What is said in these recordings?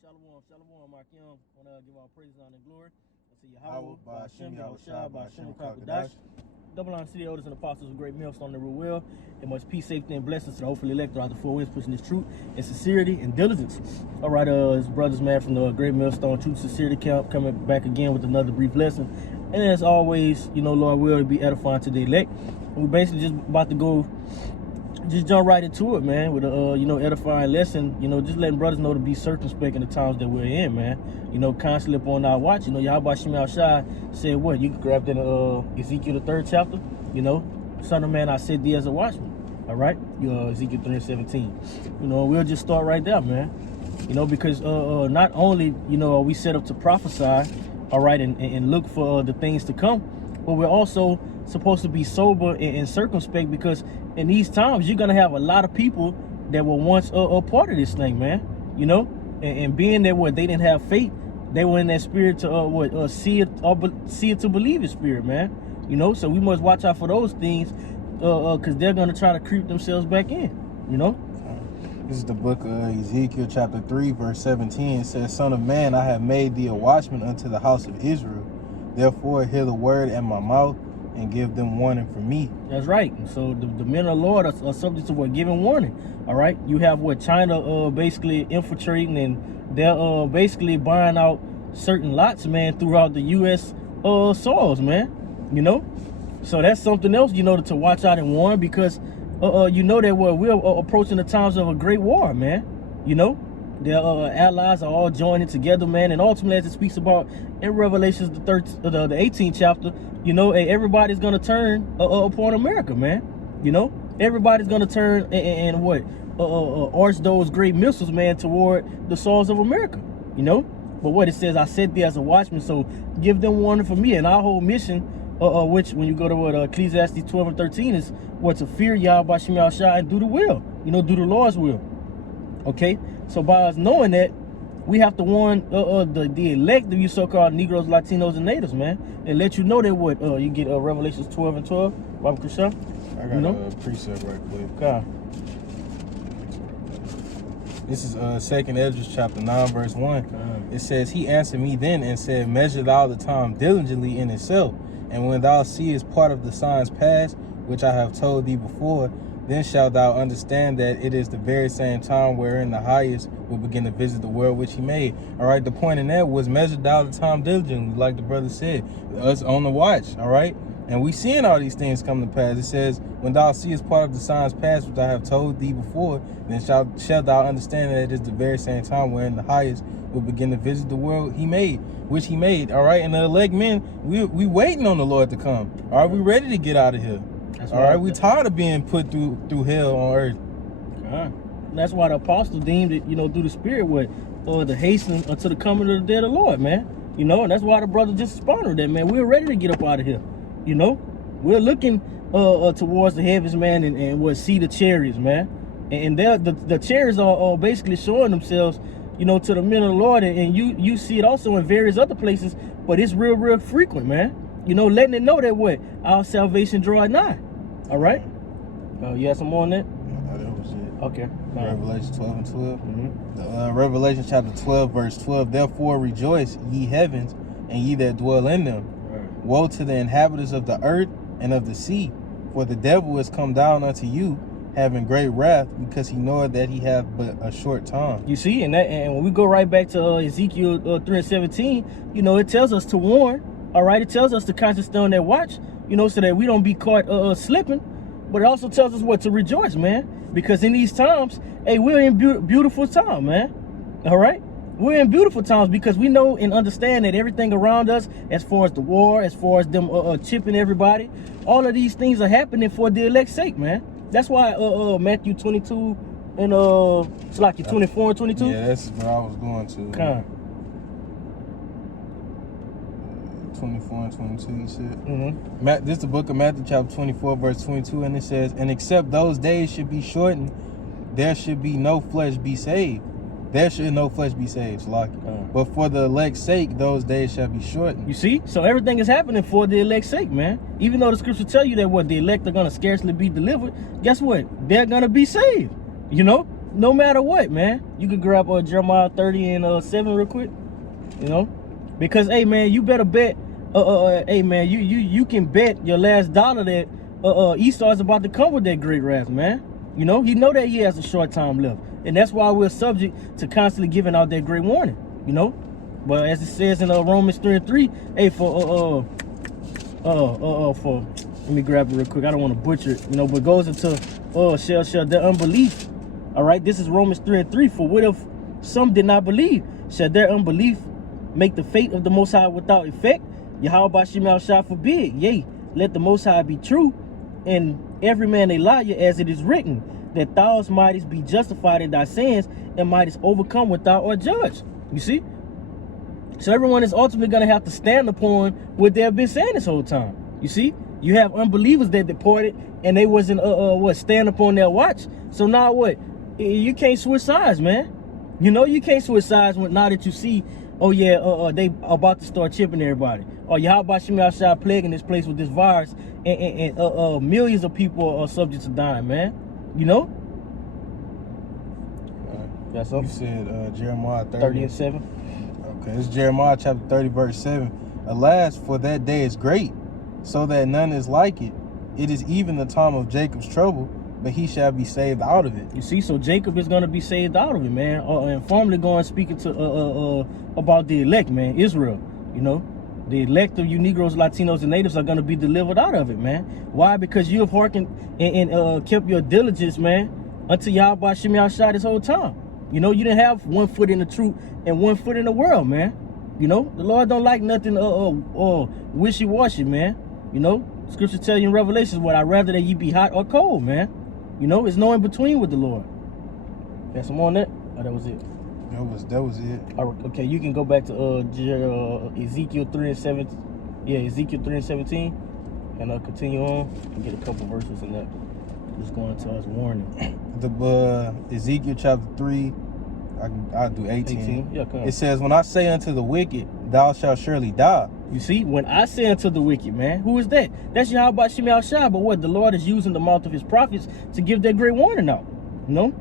Shalom, Shalom, Mark Young. I want to give all praise, honor, and glory to Yahweh, Ba'Shem, Yahushua, Ba'Shem, Kakadash. Double honor to the elders and apostles of Great Millstone and Ruel, and much peace, safety, and blessings to the hopefully elect throughout the four winds, pushing this truth and sincerity and diligence. All right, his brothers, man, from the Great Millstone Truth Sincerity Camp, coming back again with another brief lesson. And as always, you know, Lord will be edifying to the elect. And we're basically just about to go, just jump right into it, man, with a, you know, edifying lesson, you know, just letting brothers know to be circumspect in the times that we're in, man. You know, constantly upon our watch. You know, Yahweh Shema Shai said what? You can grab that in Ezekiel, the 3rd chapter, you know, Son of man, I set thee as a watchman. All right? Ezekiel 3:17. You know, we'll just start right there, man. You know, because not only, you know, are we set up to prophesy, all right, and look for the things to come, but we're also supposed to be sober and circumspect, because in these times you're gonna have a lot of people that were once a part of this thing, man. You know, and being that what they didn't have faith, they were in that spirit to see it to believe in spirit, man. You know, so we must watch out for those things, because they're gonna try to creep themselves back in. You know. This is the book of Ezekiel chapter 3 verse 17. It says, Son of man, I have made thee a watchman unto the house of Israel. Therefore hear the word at my mouth and give them warning from me. That's right. So the men of the Lord are subject to what? Giving warning. All right. You have what? China basically infiltrating, and they're basically buying out certain lots, man, throughout the U.S. soils, man. You know. So that's something else, you know, to watch out and warn, because you know that we're approaching the times of a great war, man. You know. Their allies are all joining together, man, and ultimately, as it speaks about in Revelations the 18th chapter, you know, everybody's gonna turn upon America, man. You know, everybody's gonna turn and what arch those great missiles, man, toward the soils of America. You know, but what it says, I set thee as a watchman, so give them warning for me. And our whole mission, which when you go to what Ecclesiastes 12 and 13 is what? To fear Yahweh Shema Shai and do the will. You know, do the Lord's will. Okay. So by us knowing that, we have to warn the elect of you so-called Negroes, Latinos, and Natives, man, and let you know that what you get Revelations 12 and 12. Baba Krishan. I got a precept right quick. Okay. This is 2nd Esdras chapter 9 verse 1. It says, He answered me then and said, Measure thou the time diligently in itself, and when thou seest part of the signs past, which I have told thee before, then shalt thou understand that it is the very same time wherein the highest will begin to visit the world which he made. All right, the point in that was measure thou the time diligently, like the brother said, us on the watch. All right, and we seeing all these things come to pass. It says, when thou seest part of the signs past which I have told thee before, then shalt thou understand that it is the very same time wherein the highest will begin to visit the world he made, which he made. All right, and the elect men, we waiting on the Lord to come. All right, we ready to get out of here. All right, we tired of being put through hell on earth. That's why the apostle deemed it, you know, through the spirit, what the hasten unto the coming of the day of the Lord, man. You know, and that's why the brother just responded that, man. We're ready to get up out of here. You know, we're looking towards the heavens, man, and we'll see the chariots, man. And the chariots are basically showing themselves, you know, to the men of the Lord, and you see it also in various other places, but it's real frequent, man. You know, letting it know that what? Our salvation draw nigh. All right. You have some more on that? No, that was it. Okay. Revelation 12 and 12. Revelation chapter 12 verse 12. Therefore rejoice, ye heavens, and ye that dwell in them. Woe to the inhabitants of the earth and of the sea, for the devil is come down unto you, having great wrath, because he knoweth that he hath but a short time. You see, and when we go right back to Ezekiel 3:17, you know, it tells us to warn. All right, it tells us to constantly stay on that watch, you know, so that we don't be caught slipping. But it also tells us what? To rejoice, man, because in these times, hey, we're in beautiful time, man. All right, we're in beautiful times because we know and understand that everything around us, as far as the war, as far as them chipping everybody, all of these things are happening for the elect's sake, man. That's why Matthew 22 and it's like 24 and 22. Yeah, that's where I was going to. 24 and 22, you said? This is the book of Matthew chapter 24 verse 22, and it says, and except those days should be shortened, there should be no flesh be saved. There should no flesh be saved, but for the elect's sake, those days shall be shortened. You see? So everything is happening for the elect's sake, man. Even though the scripture tell you that what? The elect are going to scarcely be delivered, guess what? They're going to be saved. You know? no matter what, man. You could grab Jeremiah 30 and 7 real quick, you know, because hey man, you better bet. Hey man, you can bet your last dollar that Esau is about to come with that great wrath, man. You know, he know that he has a short time left, and that's why we're subject to constantly giving out that great warning, you know. But as it says in Romans 3:3, hey, for let me grab it real quick. I don't want to butcher it, you know, but goes into shall their unbelief. All right, this is Romans 3:3. For what if some did not believe? Shall their unbelief make the fate of the Most High without effect? Yahweh Bashim Al-Shah forbid. Yea, let the Most High be true, and every man a liar, as it is written, that thou mightest be justified in thy sins, and mightest overcome without or judge. You see? So everyone is ultimately going to have to stand upon what they have been saying this whole time. You see? You have unbelievers that deported, and they wasn't stand upon their watch. So now what? You can't switch sides, man. You know, you can't switch sides now that you see, oh yeah, they about to start chipping everybody. Or Yahweh Shem Yahshua plaguing this place with this virus, and millions of people are subject to dying, man. You know? That's You said Jeremiah 30 and 7. Okay, it's Jeremiah chapter 30, verse 7. Alas, for that day is great, so that none is like it. It is even the time of Jacob's trouble, but he shall be saved out of it. You see, so Jacob is going to be saved out of it, man. And formally going speaking to about the elect, man, Israel. You know, the elect of you Negroes, Latinos, and natives are going to be delivered out of it, man. Why? Because you have hearkened and kept your diligence, man, unto Yahweh Shem Yahshua this whole time. You know, you didn't have 1 foot in the truth and 1 foot in the world, man. You know, the Lord don't like nothing wishy-washy, man. You know, Scripture tell you in Revelations what I'd rather that ye be hot or cold, man. You know, it's no in between with the Lord. Got some more on that? Oh, that was it. That was it. Okay, you can go back to Ezekiel 3 and 17. Yeah, Ezekiel 3 and 17. And continue on and get a couple verses in that. Just going to us warning. The Ezekiel chapter 3, I'll do 18. Yeah, come on. It says, when I say unto the wicked, thou shalt surely die. You see, when I say unto the wicked, man, who is that? That's Yahweh Shem Yahshua. But what? The Lord is using the mouth of his prophets to give that great warning out. You know?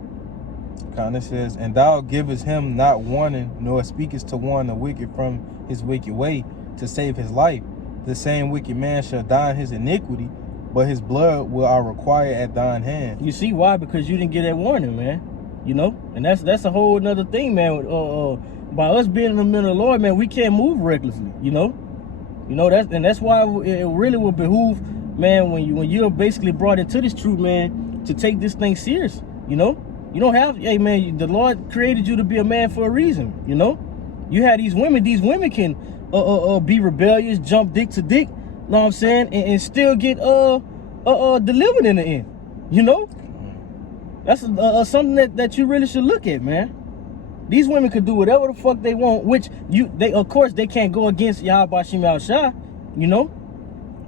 Kind of says, and thou givest him not warning, nor speakest to warn the wicked from his wicked way, to save his life. The same wicked man shall die in his iniquity, but his blood will I require at thine hand. You see why? Because you didn't get that warning, man. You know? And that's a whole another thing, man. By us being in the middle of the Lord, man, we can't move recklessly, you know? You know, that's why it really will behoove, man, when you're basically brought into this truth, man, to take this thing serious, you know? You don't have, hey, man, the Lord created you to be a man for a reason, you know? You have these women can be rebellious, jump dick to dick, know what I'm saying, and still get delivered in the end, you know? That's something that you really should look at, man. These women could do whatever the fuck they want, which they of course they can't go against Yahweh Shem Yahshua, you know?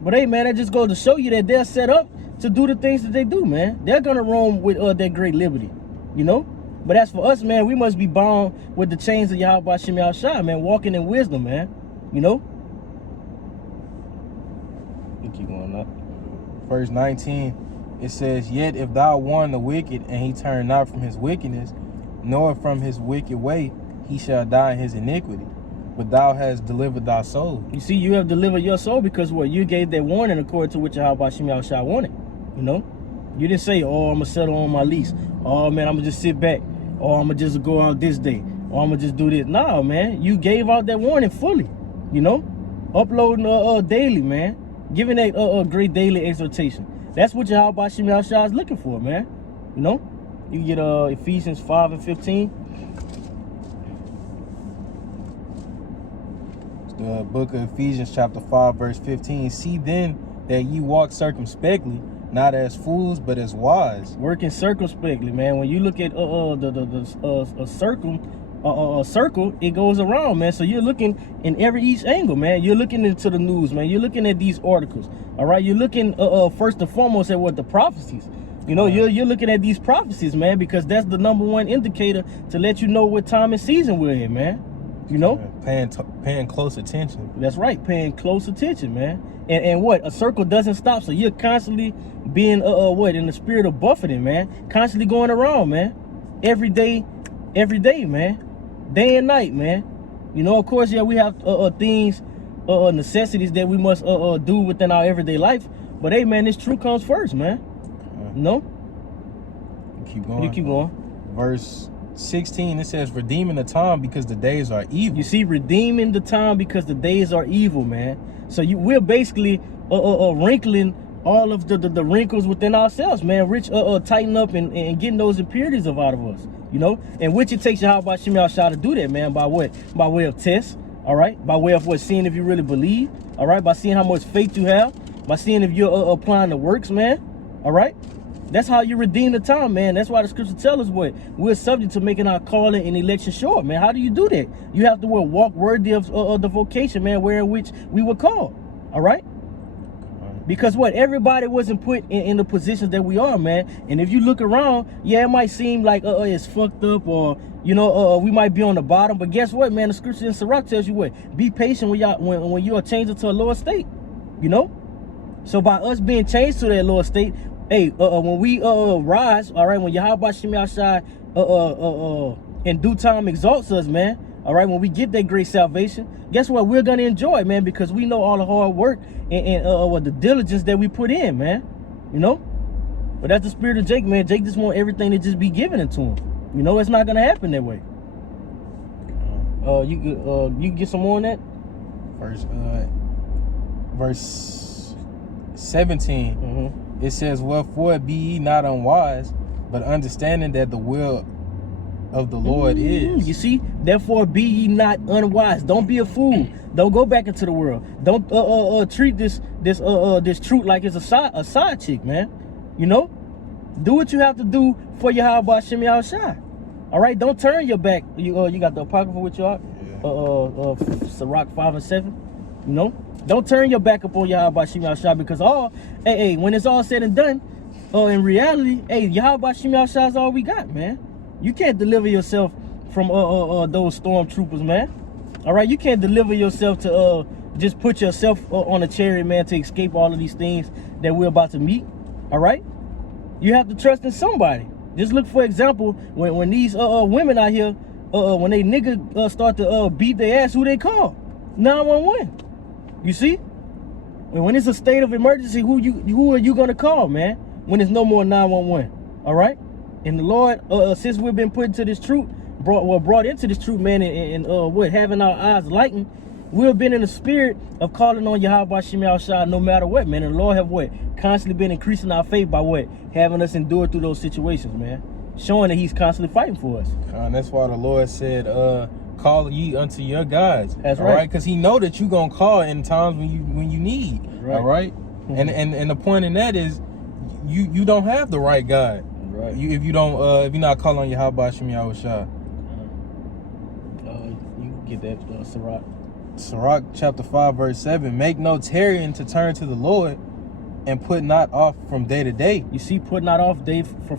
But hey, man, that just goes to show you that they're set up to do the things that they do, man. They're gonna roam with that great liberty, you know? But as for us, man, we must be bound with the chains of Yahweh Shem Yahshua, man, walking in wisdom, man, you know? You keep going up. Verse 19, it says, yet if thou warn the wicked, and he turn not from his wickedness, nor from his wicked way, he shall die in his iniquity. But thou hast delivered thy soul. You see, you have delivered your soul because what? You gave that warning according to what Yahweh Shem Yahshua wanted. You know? You didn't say, oh, I'm going to settle on my lease. Oh, man, I'm going to just sit back. Oh, I'm going to just go out this day. Oh, I'm going to just do this. Nah, man. You gave out that warning fully. You know? Uploading daily, man. Giving that great daily exhortation. That's what Yahweh Shem Yahshua is looking for, man. You know? You get Ephesians 5 and 15. The book of Ephesians chapter 5 verse 15. See then that ye walk circumspectly, not as fools, but as wise. Working circumspectly, man. When you look at a circle, it goes around, man. So you're looking in each angle, man. You're looking into the news, man. You're looking at these articles, all right? You're looking first and foremost at what the prophecies. You know, you're looking at these prophecies, man, because that's the #1 indicator to let you know what time and season we're in, man. You know? Paying close attention. That's right, paying close attention, man. And what? A circle doesn't stop, so you're constantly being, in the spirit of buffeting, man. Constantly going around, man. every day, man, day and night, man. You know, of course, yeah, we have things, necessities that we must do within our everyday life. But hey, man, this truth comes first, man. You know? Keep going. You keep going. Verse 16, it says, redeeming the time because the days are evil. You see, redeeming the time because the days are evil, man. So we're basically wrinkling all of the wrinkles within ourselves, man. Rich tighten up and getting those impurities out of us, you know. And which it takes Yahweh Shem Yahushua to do that, man. By what? By way of tests, all right. By way of what? Seeing if you really believe, all right. By seeing how much faith you have. By seeing if you're applying the works, man. All right. That's how you redeem the time, man. That's why the scripture tells us what we're subject to making our calling and election sure, man. How do you do that? You have to walk worthy of the vocation, man, wherein which we were called. All right. Because what? Everybody wasn't put in the positions that we are, man. And if you look around, yeah, it might seem like it's fucked up, or you know, we might be on the bottom. But guess what, man? The scripture in Sirach tells you what? Be patient when you are changed to a lower state. You know. So by us being changed to that lower state, hey, when we rise, all right, when Yahweh Shem Yahushua in due time exalts us, man. All right, when we get that great salvation, guess what? We're gonna enjoy, man, because we know all the hard work and the diligence that we put in, man. You know. But that's the spirit of Jake, man. Jake just want everything to just be given into him. You know, it's not gonna happen that way. You can get some more on that. Verse 17. It says, wherefore be ye not unwise, but understanding that the will of the Lord is. You see, therefore be ye not unwise. Don't be a fool. Don't go back into the world. Don't treat this truth like it's a side chick, man. You know, do what you have to do for Yahweh Shem Yahushua. All right, don't turn your back. You got the Apocrypha with you, Sirach 5 and 7. You know, don't turn your back up on Yahweh Shem Yahushua, because hey, when it's all said and done, in reality, hey, Yahweh Shem Yahushua is all we got, man. You can't deliver yourself from those stormtroopers, man. All right, you can't deliver yourself to just put yourself on a chariot, man, to escape all of these things that we're about to meet. All right, you have to trust in somebody. Just look, for example, when these women out here, when they nigga start to beat their ass, who they call? 911. You see, when it's a state of emergency, who are you gonna call, man? When there's no more 911. All right. And the Lord, since we've been put into this truth, brought into this truth, man, and having our eyes lightened, we've been in the spirit of calling on Yahweh Shem Yahushua no matter what, man. And the Lord have constantly been increasing our faith by having us endure through those situations, man. Showing that he's constantly fighting for us. That's why the Lord said, call ye unto your gods. That's right. Because he know that you gonna call in times when you need. Right. All right. And the point in that is you don't have the right God. Right. If you're not calling on Yahweh Shem Yahushua. You get that, Sirach. Sirach chapter 5 verse 7. Make no tarrying to turn to the Lord, and put not off from day to day. You see, put not off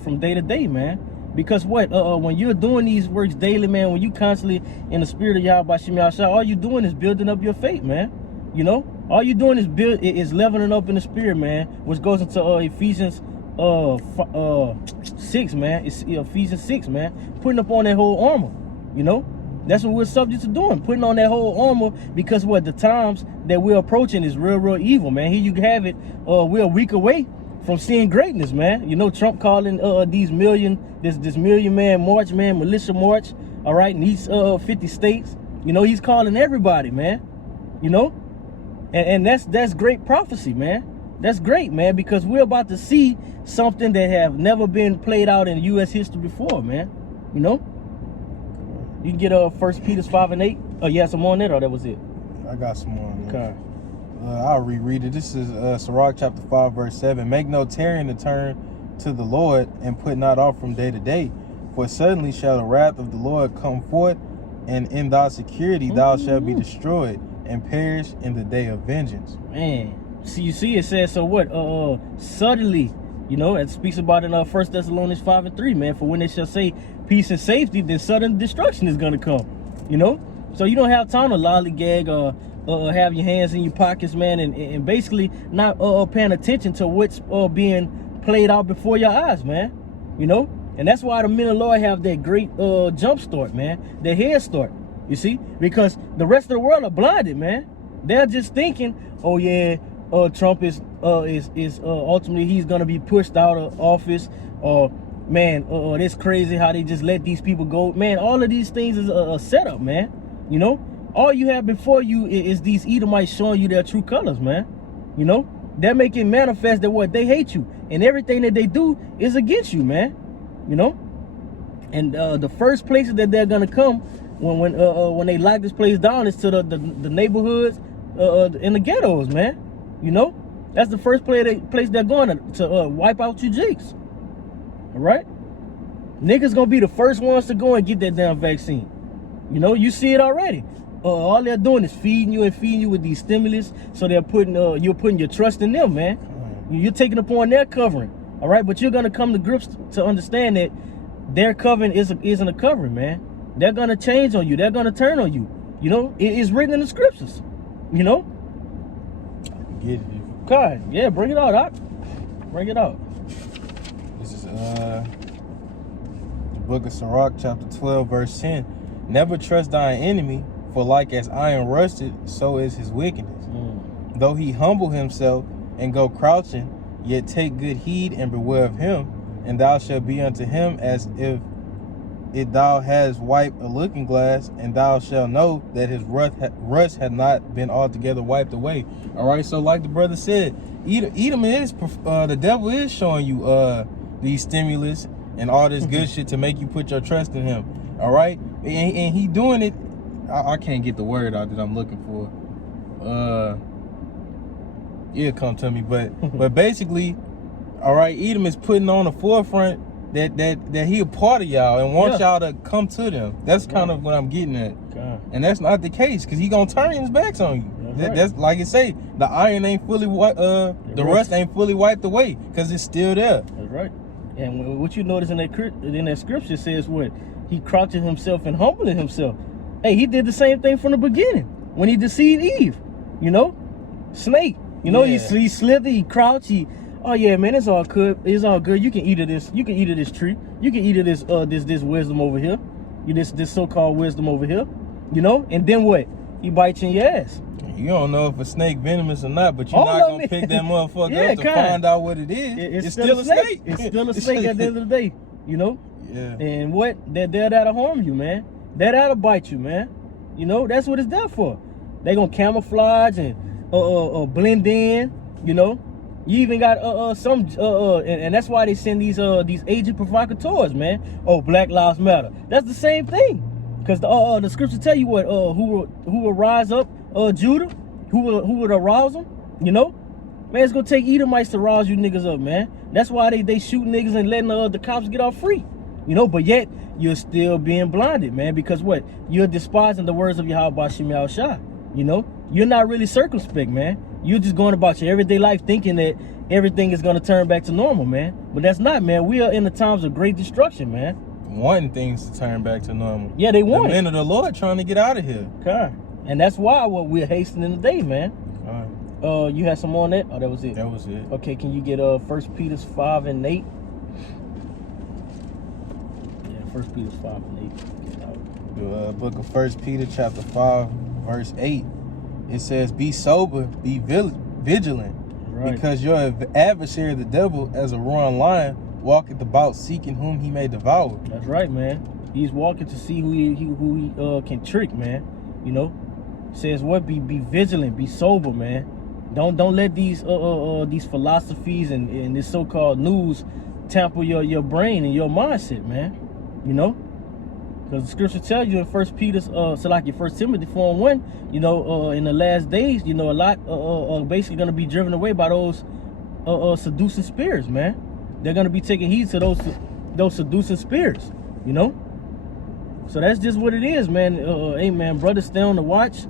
from day to day, man. Because when you're doing these works daily, man, when you constantly in the spirit of Yahweh Shem Yahushua, all you doing is building up your faith, man. You know, all you doing is leveling up in the spirit, man. Which goes into Ephesians 6, man. It's Ephesians 6, man. Putting up on that whole armor. You know, that's what we're subject to doing. Putting on that whole armor, because the times that we're approaching is real evil, man. Here you have it. We're a week away from seeing greatness, man. You know, Trump calling this million man march, man, militia march, all right, in these 50 states. You know, he's calling everybody, man. You know, and that's great prophecy, man. That's great, man, because we're about to see something that have never been played out in U.S. history before, man. You know, you can get 1 Peter 5 and 8. Oh, you had some more on that, or that was it? I got some more on that. Okay. I'll reread it. This is Sirach chapter 5 verse 7. Make no tarrying to turn to the Lord, and put not off from day to day, for suddenly shall the wrath of the Lord come forth, and in thy security thou shalt be destroyed and perish in the day of vengeance. Man, you see it says, so what? Suddenly, you know, it speaks about in 1 Thessalonians 5 and 3, man. For when they shall say peace and safety, then sudden destruction is gonna come. You know, so you don't have time to lollygag or have your hands in your pockets, man, and basically not paying attention to what's being played out before your eyes, man. You know, And that's why the men of the Lord have that great jump start, man, their head start. You see, because the rest of the world are blinded, man. They're just thinking, oh yeah, Trump is ultimately he's gonna be pushed out of office, or man, it's crazy how they just let these people go, man. All of these things is a setup, man. You know, all you have before you is these Edomites showing you their true colors, man. You know, they're making manifest that what they hate you, and everything that they do is against you, man. You know, and the first places that they're gonna come when they lock this place down is to the neighborhoods in the ghettos, man. You know, that's the first place they're going to wipe out you jigs. All right, niggas gonna be the first ones to go and get that damn vaccine. You know, you see it already. All they're doing is feeding you with these stimulus, so they're putting you're putting your trust in them, man. You're taking upon their covering. All right, but you're gonna come to grips to understand that their covering isn't a covering, man. They're gonna change on you. They're gonna turn on you. You know, it is written in the scriptures. You know. Get it. God, yeah, bring it out, Doc. Bring it out. This is the book of Sirach, chapter 12, verse 10. Never trust thine enemy, for like as iron rusted, so is his wickedness. Though he humble himself and go crouching, yet take good heed and beware of him, and thou shalt be unto him as if thou hadst wiped a looking glass, and thou shalt know that his rust had not been altogether wiped away. All right, so like the brother said, Edom is the devil is showing you these stimulus and all this good shit to make you put your trust in him. All right, and he doing it. I can't get the word out that I'm looking for. It'll come to me, but basically, all right, Edom is putting on the forefront that he a part of y'all and wants y'all to come to them. That's kind of what I'm getting at. And that's not the case, because he gonna turn his backs on you. That's like I say, the iron ain't fully the rust ain't fully wiped away, because it's still there. That's right. And what you notice in that scripture says what? He crouching himself and humbling himself. Hey, he did the same thing from the beginning when he deceived Eve. You know, snake. You know, he slithered, he crouched, oh yeah, man, it's all good. It's all good. You can eat of this. You can eat of this tree. You can eat of this wisdom over here. This so-called wisdom over here. You know, and then what? He bites you in your ass. You don't know if a snake venomous or not, but you're not gonna pick that motherfucker up to find out what it is. It's still a snake. It's still a snake at the end of the day. You know. Yeah. And what? They're there to harm you, man. They're there to bite you, man. You know, that's what it's there for. They gonna camouflage and blend in. You know. You even got and that's why they send these agent provocateurs, man. Oh, Black Lives Matter. That's the same thing, because the scripture tell you what who will rise up, Judah, who would arouse them. You know, man, it's gonna take Edomites to rouse you niggas up, man. That's why they shoot niggas and letting the cops get off free. You know, but yet you're still being blinded, man, because what? You're despising the words of Yahweh Bashim Yahushua. You know, you're not really circumspect, man. You're just going about your everyday life thinking that everything is going to turn back to normal, man. But that's not, man. We are in the times of great destruction, man. Wanting things to turn back to normal. Yeah, they want the men of the Lord trying to get out of here. Okay. And that's why we're hastening the day, man. All right. You had some more on that? Oh, that was it. That was it. Okay, can you get 1 Peter 5 and 8? Yeah, 1 Peter 5 and 8. The book of 1 Peter chapter 5, verse 8. It says, be sober, be vigilant, right, because your adversary, the devil, as a roaring lion, walketh about seeking whom he may devour. That's right, man. He's walking to see who he can trick, man. You know, says what? Be vigilant, be sober, man. Don't let these philosophies and this so-called news tamper your brain and your mindset, man. You know. Because the scripture tells you in 1 Peter, so like your 1 Timothy 4:1, you know, in the last days, you know, a lot are basically going to be driven away by those seducing spirits, man. They're going to be taking heed to those seducing spirits, you know. So that's just what it is, man. Hey, man, brothers, stay on the watch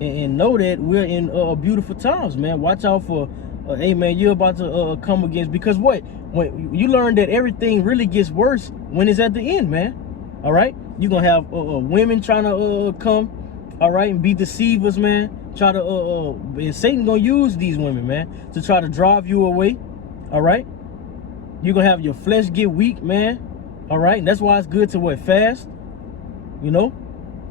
and know that we're in beautiful times, man. Watch out for, hey, man, you're about to come against, because what? When you learn that everything really gets worse when it's at the end, man. All right, you're gonna have women trying to come, all right, and be deceivers, man. Try to and Satan gonna use these women, man, to try to drive you away. All right, you're gonna have your flesh get weak, man. All right, and that's why it's good to fast, you know.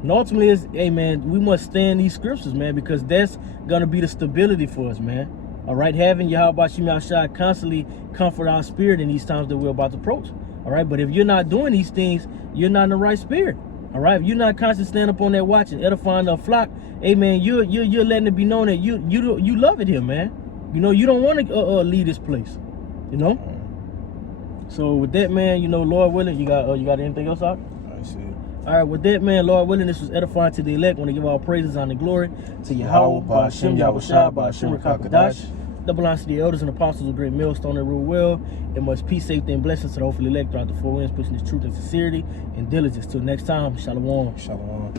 And ultimately, is, hey man, we must stand these scriptures, man, because that's gonna be the stability for us, man. All right, having Yahweh Shem Yahushua constantly comfort our spirit in these times that we're about to approach. All right, but if you're not doing these things, you're not in the right spirit. All right, if you're not constantly standing up on that watch and edifying the flock, hey man, you're letting it be known that you love it here, man. You know, you don't want to leave this place, you know. So with that, man, you know, Lord willing, you got anything else out? I see. All right, with that, man, Lord willing, this was edifying to the elect. Want to give all praises, honor, and glory to Yahweh, Ba'ashem, Yahushua, Ba'ashem, Rakakadash. That belongs to the elders and apostles of Great Millstone that rule well. And much peace, safety, and blessings to the hopefully elect throughout the four winds, pushing this truth and sincerity and diligence. Till next time, Shalom. Shalom.